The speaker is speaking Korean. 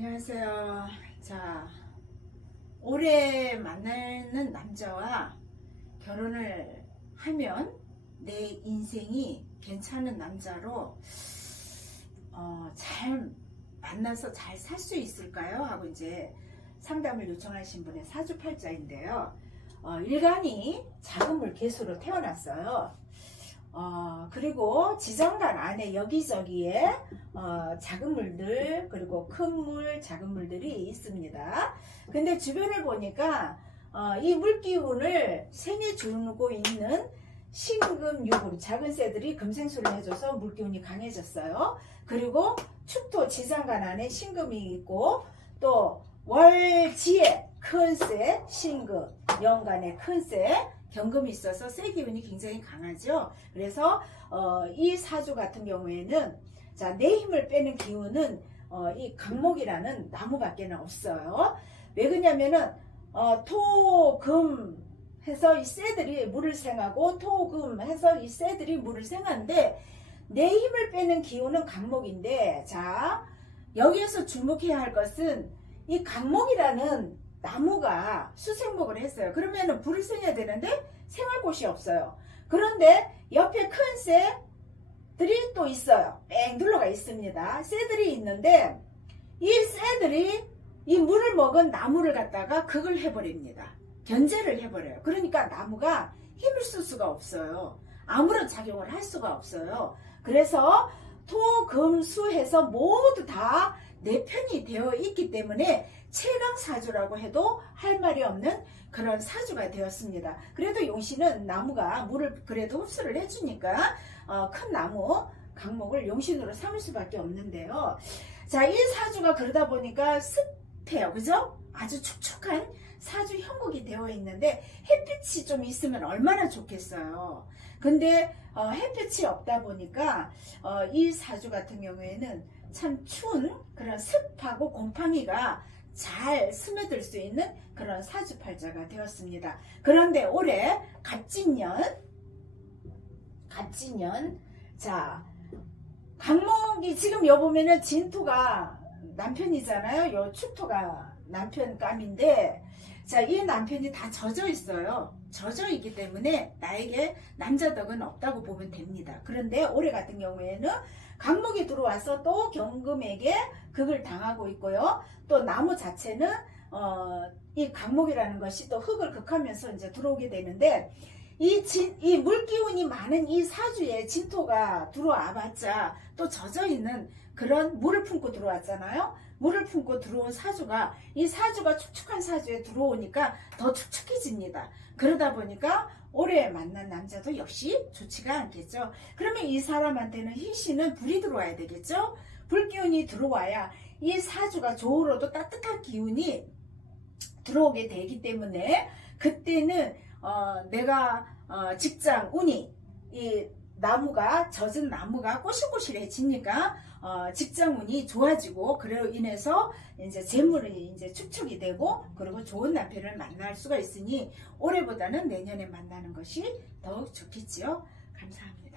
안녕하세요. 자, 올해 만나는 남자와 결혼을 하면 내 인생이 괜찮은 남자로 잘 만나서 잘 살 수 있을까요? 하고 이제 상담을 요청하신 분의 사주팔자인데요. 일간이 작은 물개수로 태어났어요. 그리고 지정간 안에 여기저기에 작은 물들 그리고 큰 물 작은 물들이 있습니다. 근데 주변을 보니까 이 물기운을 생에 주고 있는 신금유금 작은 새들이 금생수를 해줘서 물기운이 강해졌어요. 그리고 축토 지장간 안에 신금이 있고 또 월지에 큰새 신금 연간에 큰새 경금이 있어서 새 기운이 굉장히 강하죠. 그래서 이 사주 같은 경우에는 자, 내 힘을 빼는 기운은 이 강목이라는 나무밖에 없어요. 왜 그러냐면은 토, 금 해서 이 새들이 물을 생하고 토, 금 해서 이 새들이 물을 생하는데 내 힘을 빼는 기운은 강목인데, 자, 여기에서 주목해야 할 것은 이 강목이라는 나무가 수생목을 했어요. 그러면은 불을 생해야 되는데 생할 곳이 없어요. 그런데 옆에 큰 새들이 또 있어요. 뺑 둘러가 있습니다. 새들이 있는데 이 새들이 이 물을 먹은 나무를 갖다가 극을 해버립니다. 견제를 해버려요. 그러니까 나무가 힘을 쓸 수가 없어요. 아무런 작용을 할 수가 없어요. 그래서 토, 금, 수 해서 모두 다 내 편이 되어 있기 때문에 최강사주라고 해도 할 말이 없는 그런 사주가 되었습니다. 그래도 용신은 나무가 물을 그래도 흡수를 해주니까 큰 나무 강목을 용신으로 삼을 수밖에 없는데요. 자, 이 사주가 그러다 보니까 습해요. 그죠? 아주 축축한 사주 형국이 되어 있는데 햇빛이 좀 있으면 얼마나 좋겠어요. 근데 햇빛이 없다 보니까 이 사주 같은 경우에는 참 추운 그런 습하고 곰팡이가 잘 스며들 수 있는 그런 사주팔자가 되었습니다. 그런데 올해 갑진년 자, 강목이 지금 여보면은 진토가 남편이잖아요. 요 축토가 남편감인데, 자, 이 남편이 다 젖어 있어요. 젖어 있기 때문에 나에게 남자덕은 없다고 보면 됩니다. 그런데 올해 같은 경우에는 강목이 들어와서 또 경금에게 극을 당하고 있고요. 또 나무 자체는 이 강목이라는 것이 또 흑을 극하면서 이제 들어오게 되는데, 이 물기운이 많은 이 사주에 진토가 들어와 봤자 또 젖어 있는 그런 물을 품고 들어왔잖아요. 물을 품고 들어온 사주가 이 사주가 축축한 사주에 들어오니까 더 축축해집니다. 그러다 보니까 올해 만난 남자도 역시 좋지가 않겠죠. 그러면 이 사람한테는 희신은 불이 들어와야 되겠죠. 불기운이 들어와야 이 사주가 조우로도 따뜻한 기운이 들어오게 되기 때문에 그때는 내가 직장 운이 이 나무가 젖은 나무가 꼬실꼬실해지니까 직장 운이 좋아지고 그로 인해서 이제 재물이 이제 축축이 되고 그리고 좋은 남편을 만날 수가 있으니 올해보다는 내년에 만나는 것이 더욱 좋겠지요. 감사합니다.